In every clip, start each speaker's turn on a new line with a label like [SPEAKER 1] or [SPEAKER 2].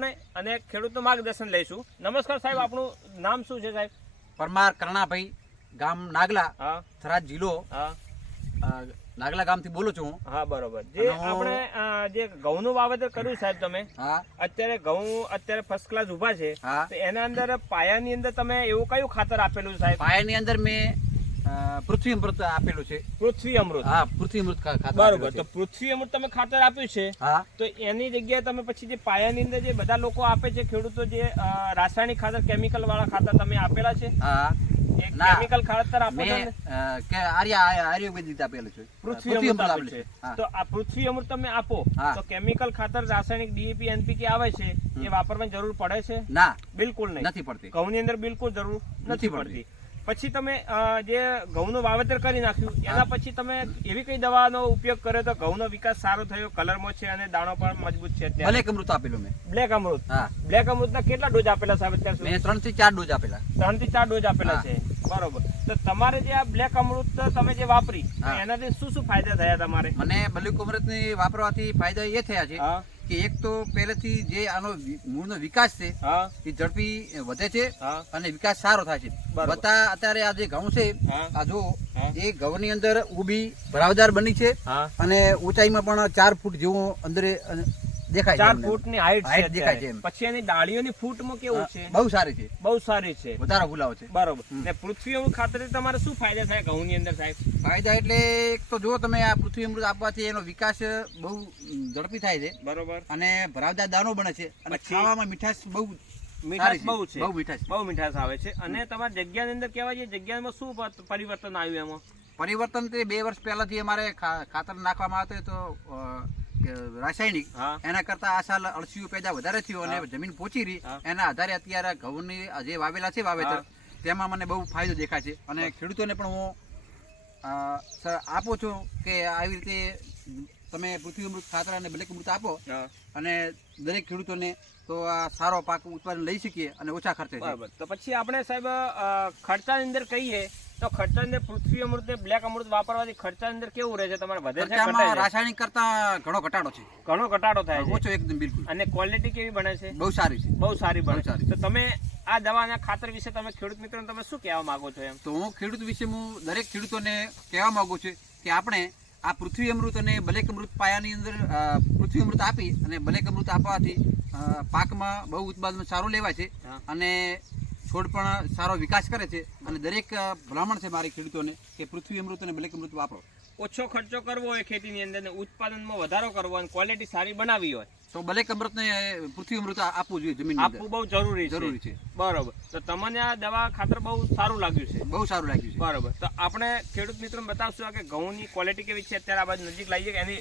[SPEAKER 1] આપણે અને ખેડૂતનું માર્ગદર્શન લઈશું. નમસ્કાર સાહેબ આપણું નામ શું છે સાહેબ?
[SPEAKER 2] પરમાર કરણાભાઈ ગામ નાગલા થરાદ જિલ્લો. નાગલા ગામથી બોલું છું હા.
[SPEAKER 1] બરોબર. જે આપણે જે ઘઉંનું વાવેતર કર્યું સાહેબ તમે અત્યારે ઘઉં અત્યારે ફર્સ્ટ ક્લાસ ઊભા છે એના અંદર પાયાની અંદર તમે એવું કયું ખાતર આપેલું સાહેબ?
[SPEAKER 2] પાયાની અંદર મેં પૃથ્વી અમૃત આપેલું છે.
[SPEAKER 1] પૃથ્વી અમૃત.
[SPEAKER 2] હા પૃથ્વી અમૃત ખાતર
[SPEAKER 1] બરોબર. તો પૃથ્વી અમૃત તમે ખાતર આપ્યું છે.
[SPEAKER 2] હા.
[SPEAKER 1] તો એની જગ્યાએ તમે પછી જે પાયાની અંદર જે બધા લોકો આપે છે ખેડૂતો જે રાસાયણિક ખાતર કેમિકલ વાળા ખાતર તમે આપેલા છે?
[SPEAKER 2] હા.
[SPEAKER 1] કેમિકલ ખાતર આપો છો
[SPEAKER 2] મેં
[SPEAKER 1] ને?
[SPEAKER 2] અ, કે આર્યા આયુર્વેદિક આપેલું છે.
[SPEAKER 1] પૃથ્વી અમૃત
[SPEAKER 2] આપેલું
[SPEAKER 1] આપેલું છે. તો આ પૃથ્વી અમૃત તમે આપો તો કેમિકલ ખાતર રાસાયણિક ડીએપી એનપીકે આવે છે એ વાપરવાની જરૂર પડે છે?
[SPEAKER 2] ના.
[SPEAKER 1] બિલકુલ નહીં.
[SPEAKER 2] નથી પડતી.
[SPEAKER 1] ઘઉંની અંદર બિલકુલ જરૂર નથી પડતી. પછી તમે જે ઘઉંનું વાવેતર કરી નાખ્યું એના પછી તમે એવી કઈ દવાનો ઉપયોગ કર્યો તો ઘઉંનો વિકાસ સારો થયો કલરમાં છે અને દાણો પણ મજબૂત છે
[SPEAKER 2] બ્લેક અમૃત આપેલું મેં.
[SPEAKER 1] બ્લેક અમૃત? બ્લેક અમૃતના કેટલા ડોઝ આપેલા સાહેબ અત્યારે
[SPEAKER 2] મેં ત્રણથી ચાર ડોઝ આપેલા.
[SPEAKER 1] ત્રણથી ચાર ડોઝ આપેલા છે. બરોબર. તો તમારે જે આ બ્લેક અમૃત તમે જે વાપરી એનાથી શું શું ફાયદા થયા તમારે?
[SPEAKER 2] મને અમૃત અમૃતની વાપરવાથી ફાયદા એ થયા છે કે એક તો પહેલેથી જે આનો મૂળનો વિકાસ છે એ ઝડપી વધે છે અને વિકાસ સારો થાય છે. બતા અત્યારે આ જે ઘઉં છે આ જો. એ ઘઉંની અંદર ઊભી ભરાવદાર બની છે અને ઊંચાઈમાં પણ ચાર ફૂટ જેવું અંદર દેખાય
[SPEAKER 1] ચાર ફૂટની હાઈટ
[SPEAKER 2] દેખાય છે
[SPEAKER 1] પછી એની ડાળીઓની ફૂટમાં કેવું છે?
[SPEAKER 2] બહુ સારી છે.
[SPEAKER 1] બહુ સારી છે.
[SPEAKER 2] વધારે ફૂલાવો છે.
[SPEAKER 1] બરોબર. ને પૃથ્વી અમૃત ખાતર તમારે શું ફાયદા થાય ઘઉંની અંદર સાહેબ?
[SPEAKER 2] ફાયદા એટલે એક તો જો તમે આ પૃથ્વી અમૃત આપવાથી એનો વિકાસ બહુ ઝડપી થાય છે.
[SPEAKER 1] બરોબર.
[SPEAKER 2] અને ભરાવદાર દાણો બને છે. અને? ખાવામાં મીઠાશ બહુ
[SPEAKER 1] મીઠાશ બહુ છે.
[SPEAKER 2] બહુ મીઠાશ
[SPEAKER 1] બહુ મીઠાશ આવે છે. અને તમારી જગ્યાની અંદર કહેવાય છે જગ્યામાં શું પરિવર્તન આવ્યું એમાં?
[SPEAKER 2] પરિવર્તન તે બે વર્ષ પહેલાથી અમારે ખાતર નાખવામાં આવતું તો રાસાયણિક એના કરતા આ સાલ અળસીઓ પેદા વધારે થયું અને જમીન પોચી રહી. એના આધારે અત્યારે ઘઉંની જે વાવેલા છે વાવેતર તેમાં મને બહુ ફાયદો દેખાય છે. અને ખેડૂતોને પણ હું સર આપો છો કે આવી રીતે તમે પૃથ્વી અમૃત ખાતર અને બ્લેક અમૃત આપો અને દરેક ખેડૂતોને તો આ સારો પાક ઉત્પાદન લઈ શકીએ અને ઓછા ખર્ચે
[SPEAKER 1] બરાબર. તો પછી આપણે સાહેબ ખર્ચાની અંદર કહીએ તો ખર્ચા અંદર પૃથ્વી અમૃત ને બ્લેક અમૃત વાપરવાથી ખર્ચાની અંદર કેવું રહે છે? તમારે વધે છે?
[SPEAKER 2] રાસાયણિક કરતા ઘણો ઘટાડો છે.
[SPEAKER 1] ઘણો ઘટાડો થાય છે.
[SPEAKER 2] ઓછો એકદમ બિલકુલ.
[SPEAKER 1] અને ક્વોલિટી કેવી બને છે?
[SPEAKER 2] બહુ સારી છે.
[SPEAKER 1] બહુ સારી બને
[SPEAKER 2] બહુ સારી.
[SPEAKER 1] તો તમે આ દવાના ખાતર વિશે તમે ખેડૂત મિત્રો તમે શું કહેવા માંગો છો એમ?
[SPEAKER 2] તો હું ખેડૂત વિશે હું દરેક ખેડૂતોને કહેવા માંગુ છું કે આપણે આ પૃથ્વી અમૃત અને બ્લેક અમૃત પાયાની અંદર પૃથ્વી અમૃત આપી અને બ્લેક અમૃત આપવાથી પાકમાં બહુ ઉત્પાદન સારું લેવાય છે અને છોડ પણ સારો વિકાસ કરે છે અને દરેક ભલામણ છે મારી ખેડૂતોને કે પૃથ્વી અમૃત અને બ્લેક અમૃત વાપરો.
[SPEAKER 1] ઓછો ખર્ચો કરવો હોય ખેતીની અંદર ઉત્પાદનમાં વધારો કરવો અને ક્વોલિટી સારી બનાવી હોય.
[SPEAKER 2] તો બ્લેક અમૃતને પૃથ્વી અમૃત આપવું જોઈએ જમીન
[SPEAKER 1] આપવું બહુ જરૂરી છે.
[SPEAKER 2] જરૂરી છે.
[SPEAKER 1] બરોબર. તો તમને આ દવા ખાતર બહુ સારું લાગ્યું છે.
[SPEAKER 2] બહુ સારું લાગ્યું છે.
[SPEAKER 1] બરોબર. તો આપણે ખેડૂત મિત્રો બતાવશું કે ઘઉંની ક્વોલિટી કેવી છે. અત્યારે આ બાજુ નજીક લાવીએ કે એની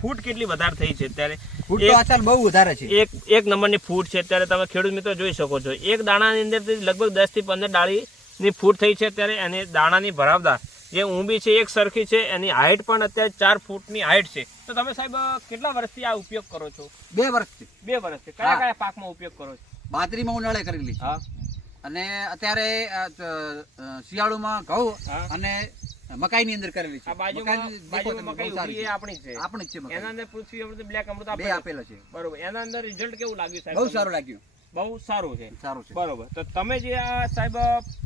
[SPEAKER 1] ફૂટ કેટલી વધારે થઈ છે. અત્યારે
[SPEAKER 2] ફૂટ તો અત્યારે બહુ વધારે છે.
[SPEAKER 1] એક એક નંબરની ફૂટ છે. અત્યારે તમે ખેડૂત મિત્રો જોઈ શકો છો. એક દાણાની અંદર લગભગ દસથી પંદર ડાળીની ફૂટ થઈ છે. અત્યારે અને દાણાની ભરાવદાર જે ઊંબી છે એક સરખી છે એની હાઈટ પણ અત્યારે ચાર ફૂટની હાઈટ છે. તો તમે સાહેબ કેટલા વર્ષથી આ ઉપયોગ કરો છો?
[SPEAKER 2] બે વર્ષથી.
[SPEAKER 1] બે વર્ષથી. કયા કયા પાકમાં ઉપયોગ કરો છો?
[SPEAKER 2] બાજરીમાં ઉનાળે કરેલી.
[SPEAKER 1] હા.
[SPEAKER 2] અને અત્યારે શિયાળુમાં ઘઉં અને મકાઈ ની અંદર કરેલી
[SPEAKER 1] મકાઈ. આપણી છે.
[SPEAKER 2] આપણી છે
[SPEAKER 1] એના અંદર પૃથ્વી અમૃત બ્લેક અમૃત
[SPEAKER 2] બે
[SPEAKER 1] આપેલા છે. બરોબર. એના અંદર રિઝલ્ટ કેવું લાગ્યું સાહેબ
[SPEAKER 2] બહુ સારું લાગ્યું.
[SPEAKER 1] બહુ સારું છે.
[SPEAKER 2] સારું છે.
[SPEAKER 1] બરોબર. તો તમે જે આ સાહેબ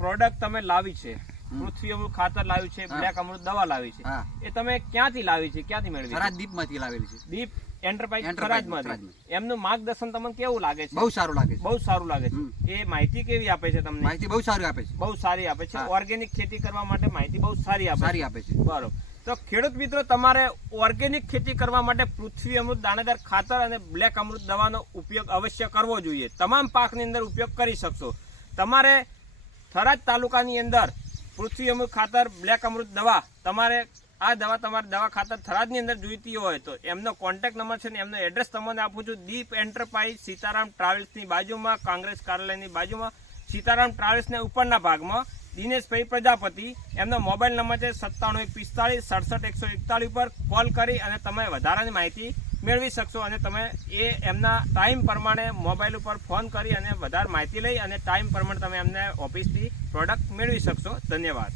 [SPEAKER 1] પ્રોડક્ટ તમે લાવી છે પૃથ્વી અમૃત ખાતર લાવ્યું છે બ્લેક અમૃત દવા લાવી છે. એ તમે ક્યાંથી લાવી છે? ક્યાંથી મેળવી?
[SPEAKER 2] થરાદ દીપમાંથી લાવેલી છે.
[SPEAKER 1] દીપ એન્ટરપ્રાઇઝ થરાદમાંથી. એમનું માર્ગદર્શન તમને કેવું લાગે છે?
[SPEAKER 2] બહુ સારું લાગે છે.
[SPEAKER 1] બહુ સારું લાગે છે. એ માહિતી કેવી આપે છે તમને?
[SPEAKER 2] માહિતી બહુ સારી આપે છે.
[SPEAKER 1] બહુ સારી આપે છે. ઓર્ગેનિક ખેતી કરવા માટે માહિતી બહુ સારી આપે
[SPEAKER 2] સારી આપે છે.
[SPEAKER 1] બરોબર. તો ખેડૂત મિત્રો તમારે ઓર્ગેનિક ખેતી કરવા માટે પૃથ્વી અમૃત દાણેદાર ખાતર અને બ્લેક અમૃત દવાનો ઉપયોગ અવશ્ય કરવો જોઈએ. તમામ પાકની અંદર ઉપયોગ કરી શકશો. તમારે થરાદ તાલુકાની અંદર પૃથ્વી અમૃત ખાતર, બ્લેક અમૃત દવા. તમારે આ દવા તમારે દવા ખાતર થરાદની અંદર જોઈતી હોય તો એમનો કોન્ટેક્ટ નંબર છે ને એમનો એડ્રેસ તમને આપું છું. દીપ એન્ટરપ્રાઇઝ સીતારામ ટ્રાવેલ્સની બાજુમાં, કોંગ્રેસ કાર્યાલયની બાજુમાં, સીતારામ ટ્રાવેલ્સના ઉપરના ભાગમાં દિનેશભાઈ પ્રજાપતિ, એમનો મોબાઈલ નંબર છે સત્તાણું પિસ્તાળીસ, સડસઠ એકસો એકતાળીસ પર કોલ કરી અને તમે વધારાની માહિતી મેળવી શકશો અને તમે એ એમના ટાઈમ પ્રમાણે મોબાઈલ ઉપર ફોન કરી અને વધારે માહિતી લઈ અને ટાઈમ પ્રમાણે તમે એમને ઓફિસથી પ્રોડક્ટ મેળવી શકશો. ધન્યવાદ.